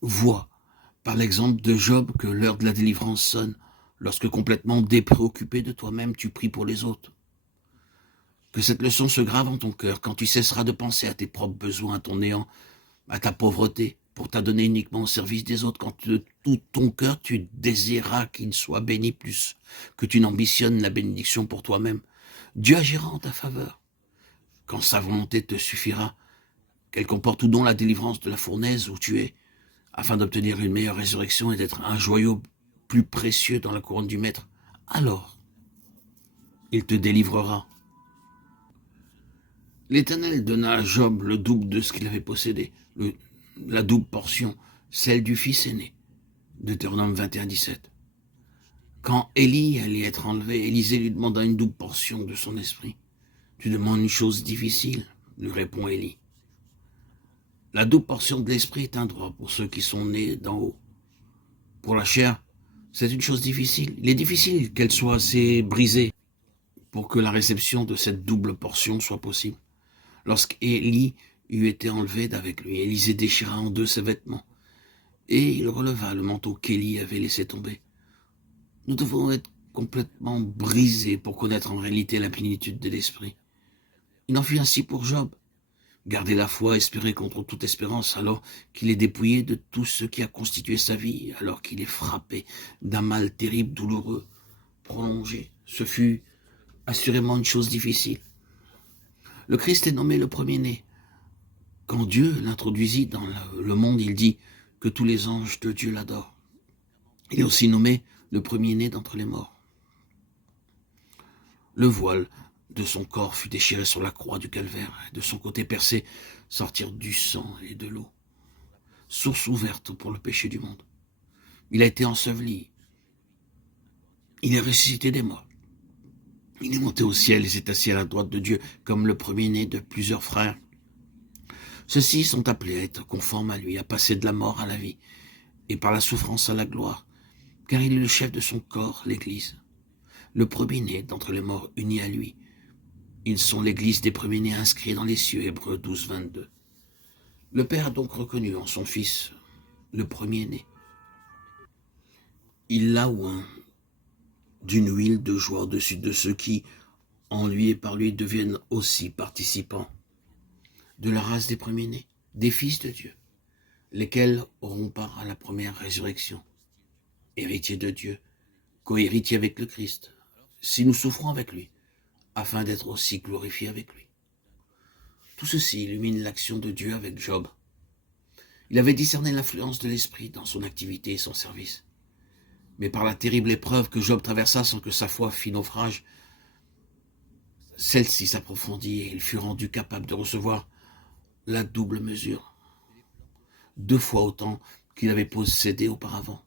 Vois, par l'exemple de Job, que l'heure de la délivrance sonne, lorsque complètement dépréoccupé de toi-même, tu pries pour les autres. Que cette leçon se grave en ton cœur quand tu cesseras de penser à tes propres besoins, à ton néant, à ta pauvreté, pour t'adonner uniquement au service des autres, quand de tout ton cœur tu désireras qu'il soit béni plus que tu n'ambitionnes la bénédiction pour toi-même. Dieu agira en ta faveur, quand sa volonté te suffira, qu'elle comporte ou non la délivrance de la fournaise où tu es, afin d'obtenir une meilleure résurrection et d'être un joyau plus précieux dans la couronne du Maître. Alors, il te délivrera. L'Éternel donna à Job le double de ce qu'il avait possédé, la double portion, celle du fils aîné. Deutéronome 21, 17. Quand Élie allait être enlevé, Élisée lui demanda une double portion de son esprit. Tu demandes une chose difficile, lui répond Élie. La double portion de l'esprit est un droit pour ceux qui sont nés d'en haut. Pour la chair, c'est une chose difficile. Il est difficile qu'elle soit assez brisée pour que la réception de cette double portion soit possible. Lorsqu'Élie eut été enlevé d'avec lui, Élisée déchira en deux ses vêtements, et il releva le manteau qu'Élie avait laissé tomber. Nous devons être complètement brisés pour connaître en réalité la plénitude de l'esprit. Il en fut ainsi pour Job. Garder la foi, espérer contre toute espérance, alors qu'il est dépouillé de tout ce qui a constitué sa vie, alors qu'il est frappé d'un mal terrible, douloureux, prolongé. Ce fut assurément une chose difficile. Le Christ est nommé le premier-né. Quand Dieu l'introduisit dans le monde, il dit que tous les anges de Dieu l'adorent. Il est aussi nommé le premier-né d'entre les morts. Le voile de son corps fut déchiré sur la croix du calvaire, et de son côté percé sortirent du sang et de l'eau, source ouverte pour le péché du monde. Il a été enseveli. Il est ressuscité des morts. Il est monté au ciel et s'est assis à la droite de Dieu comme le premier-né de plusieurs frères. Ceux-ci sont appelés à être conformes à lui, à passer de la mort à la vie, et par la souffrance à la gloire, car il est le chef de son corps, l'Église. Le premier-né d'entre les morts unis à lui. Ils sont l'Église des premiers-nés inscrits dans les cieux, Hébreux 12, 22. Le Père a donc reconnu en son Fils le premier-né. Il l'a oint d'une huile de joie au-dessus de ceux qui, en lui et par lui, deviennent aussi participants de la race des premiers-nés, des fils de Dieu, lesquels auront part à la première résurrection. Héritiers de Dieu, co-héritiers avec le Christ, si nous souffrons avec lui, afin d'être aussi glorifiés avec lui. Tout ceci illumine l'action de Dieu avec Job. Il avait discerné l'influence de l'esprit dans son activité et son service. Mais par la terrible épreuve que Job traversa sans que sa foi fît naufrage, celle-ci s'approfondit et il fut rendu capable de recevoir la double mesure, 2 fois autant qu'il avait possédé auparavant.